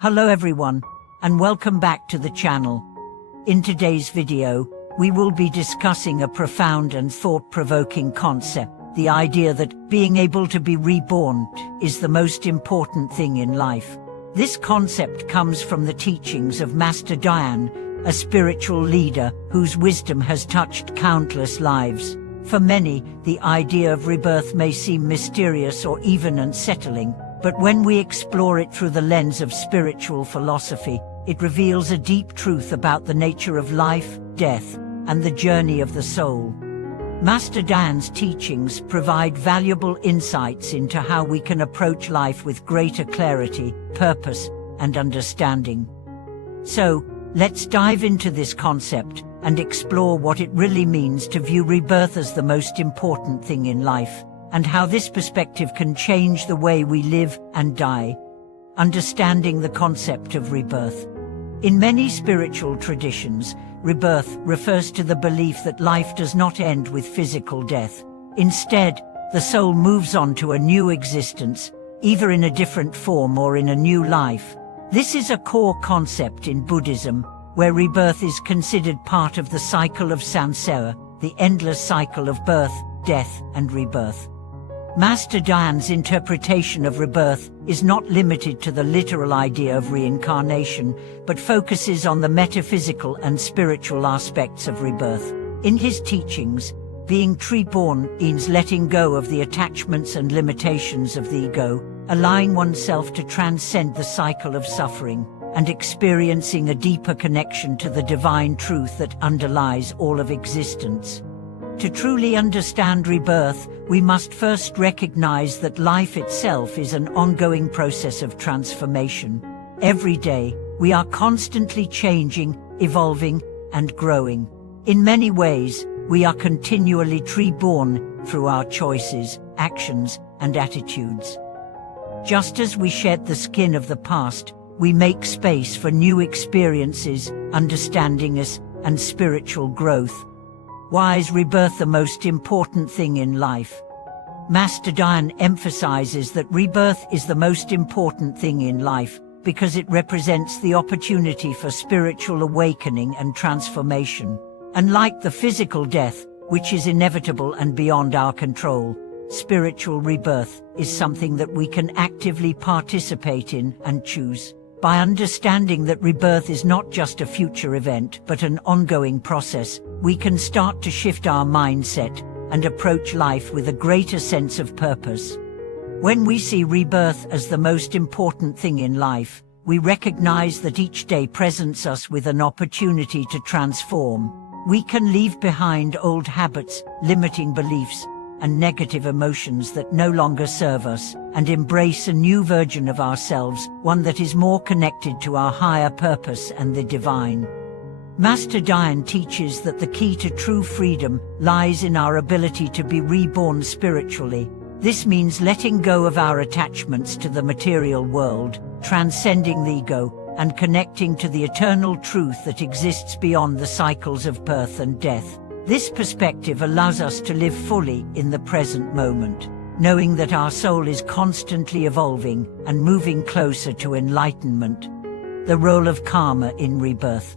Hello everyone, and welcome back to the channel. In today's video, we will be discussing a profound and thought-provoking concept, the idea that being able to be reborn is the most important thing in life. This concept comes from the teachings of Master Diane, a spiritual leader whose wisdom has touched countless lives. For many, the idea of rebirth may seem mysterious or even unsettling, but when we explore it through the lens of spiritual philosophy, it reveals a deep truth about the nature of life, death, and the journey of the soul. Master Diane's teachings provide valuable insights into how we can approach life with greater clarity, purpose, and understanding. So, let's dive into this concept and explore what it really means to view rebirth as the most important thing in life, and how this perspective can change the way we live and die. Understanding the concept of rebirth. In many spiritual traditions, rebirth refers to the belief that life does not end with physical death. Instead, the soul moves on to a new existence, either in a different form or in a new life. This is a core concept in Buddhism, where rebirth is considered part of the cycle of samsara, the endless cycle of birth, death, and rebirth. Master Diane's interpretation of rebirth is not limited to the literal idea of reincarnation, but focuses on the metaphysical and spiritual aspects of rebirth. In his teachings, being reborn means letting go of the attachments and limitations of the ego, allowing oneself to transcend the cycle of suffering, and experiencing a deeper connection to the divine truth that underlies all of existence. To truly understand rebirth, we must first recognize that life itself is an ongoing process of transformation. Every day, we are constantly changing, evolving, and growing. In many ways, we are continually reborn through our choices, actions, and attitudes. Just as we shed the skin of the past, we make space for new experiences, understanding us, and spiritual growth. Why is rebirth the most important thing in life? Master Diane emphasizes that rebirth is the most important thing in life because it represents the opportunity for spiritual awakening and transformation. Unlike the physical death, which is inevitable and beyond our control, spiritual rebirth is something that we can actively participate in and choose. By understanding that rebirth is not just a future event but an ongoing process, we can start to shift our mindset and approach life with a greater sense of purpose. When we see rebirth as the most important thing in life, we recognize that each day presents us with an opportunity to transform. We can leave behind old habits, limiting beliefs, and negative emotions that no longer serve us, and embrace a new version of ourselves, one that is more connected to our higher purpose and the divine. Master Diane teaches that the key to true freedom lies in our ability to be reborn spiritually. This means letting go of our attachments to the material world, transcending the ego, and connecting to the eternal truth that exists beyond the cycles of birth and death. This perspective allows us to live fully in the present moment, knowing that our soul is constantly evolving and moving closer to enlightenment. The role of karma in rebirth.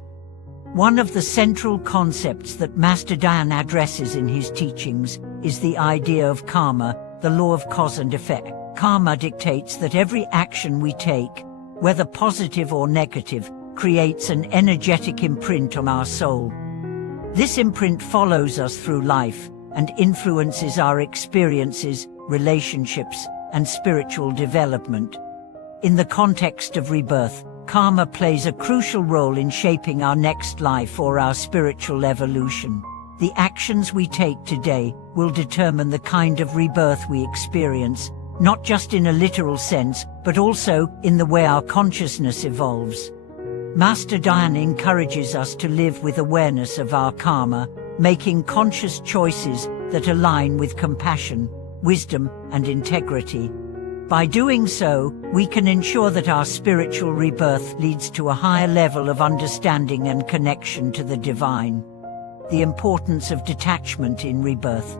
One of the central concepts that Master Diane addresses in his teachings is the idea of karma, the law of cause and effect. Karma dictates that every action we take, whether positive or negative, creates an energetic imprint on our soul. This imprint follows us through life and influences our experiences, relationships, and spiritual development. In the context of rebirth, karma plays a crucial role in shaping our next life or our spiritual evolution. The actions we take today will determine the kind of rebirth we experience, not just in a literal sense, but also in the way our consciousness evolves. Master Diane encourages us to live with awareness of our karma, making conscious choices that align with compassion, wisdom, and integrity. By doing so, we can ensure that our spiritual rebirth leads to a higher level of understanding and connection to the divine. The importance of detachment in rebirth.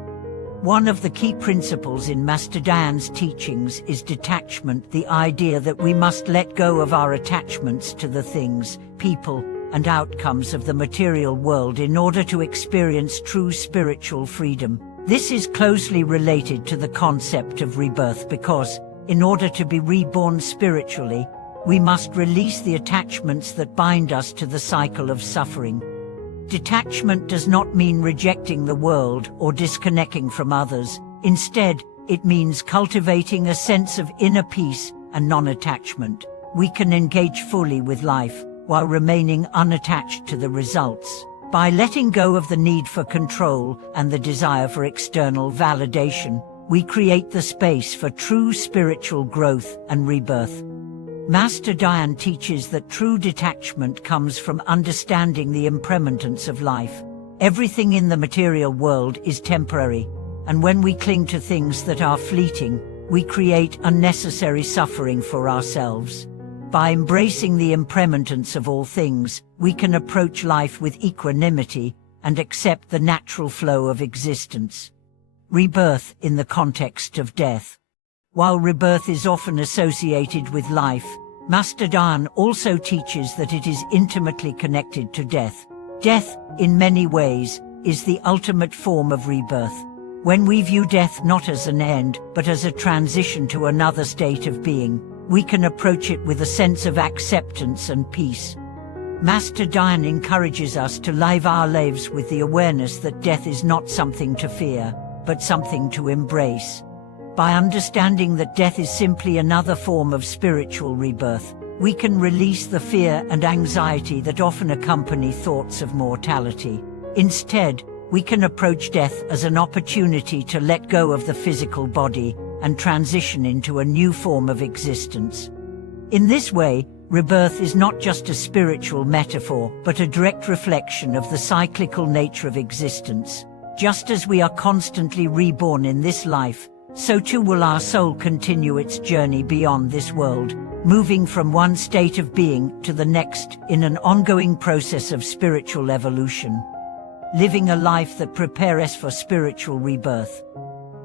One of the key principles in Master Dan's teachings is detachment, the idea that we must let go of our attachments to the things, people, and outcomes of the material world in order to experience true spiritual freedom. This is closely related to the concept of rebirth because, in order to be reborn spiritually, we must release the attachments that bind us to the cycle of suffering. Detachment does not mean rejecting the world or disconnecting from others. Instead, it means cultivating a sense of inner peace and non-attachment. We can engage fully with life while remaining unattached to the results. By letting go of the need for control and the desire for external validation, we create the space for true spiritual growth and rebirth. Master Dan teaches that true detachment comes from understanding the impermanence of life. Everything in the material world is temporary, and when we cling to things that are fleeting, we create unnecessary suffering for ourselves. By embracing the impermanence of all things, we can approach life with equanimity and accept the natural flow of existence. Rebirth in the context of death. While rebirth is often associated with life, Master Dan also teaches that it is intimately connected to death. Death, in many ways, is the ultimate form of rebirth. When we view death not as an end, but as a transition to another state of being, we can approach it with a sense of acceptance and peace. Master Dan encourages us to live our lives with the awareness that death is not something to fear, but something to embrace. By understanding that death is simply another form of spiritual rebirth, we can release the fear and anxiety that often accompany thoughts of mortality. Instead, we can approach death as an opportunity to let go of the physical body and transition into a new form of existence. In this way, rebirth is not just a spiritual metaphor, but a direct reflection of the cyclical nature of existence. Just as we are constantly reborn in this life, so too will our soul continue its journey beyond this world, moving from one state of being to the next in an ongoing process of spiritual evolution. Living a life that prepares us for spiritual rebirth.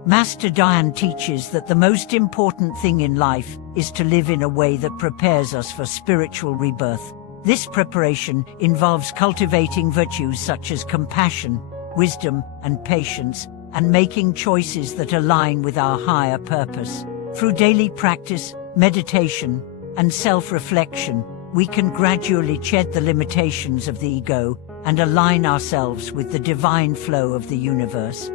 Master Dan teaches that the most important thing in life is to live in a way that prepares us for spiritual rebirth. This preparation involves cultivating virtues such as compassion, wisdom, and patience, and making choices that align with our higher purpose. Through daily practice, meditation, and self-reflection, we can gradually shed the limitations of the ego and align ourselves with the divine flow of the universe.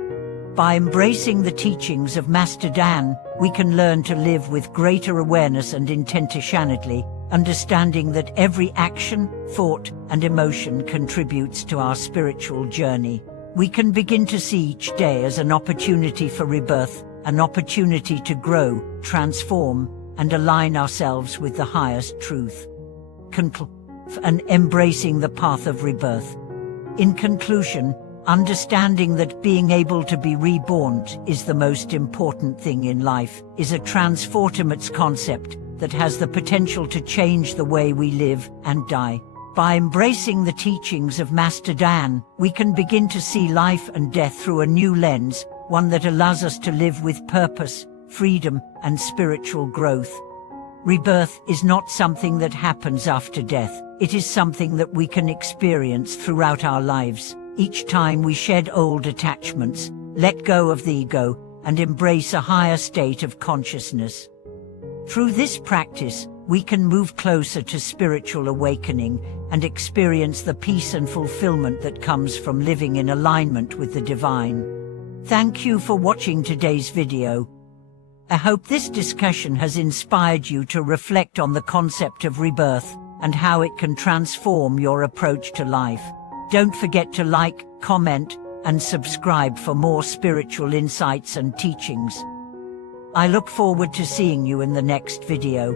By embracing the teachings of Master Dan, we can learn to live with greater awareness and intentionality, understanding that every action, thought, and emotion contributes to our spiritual journey. We can begin to see each day as an opportunity for rebirth, an opportunity to grow, transform, and align ourselves with the highest truth. And embracing the path of rebirth. In conclusion, understanding that being able to be reborn is the most important thing in life is a transformative concept that has the potential to change the way we live and die. By embracing the teachings of Master Dan, we can begin to see life and death through a new lens, one that allows us to live with purpose, freedom, and spiritual growth. Rebirth is not something that happens after death. It is something that we can experience throughout our lives. Each time we shed old attachments, let go of the ego, and embrace a higher state of consciousness. Through this practice, we can move closer to spiritual awakening and experience the peace and fulfillment that comes from living in alignment with the divine. Thank you for watching today's video. I hope this discussion has inspired you to reflect on the concept of rebirth and how it can transform your approach to life. Don't forget to like, comment, and subscribe for more spiritual insights and teachings. I look forward to seeing you in the next video.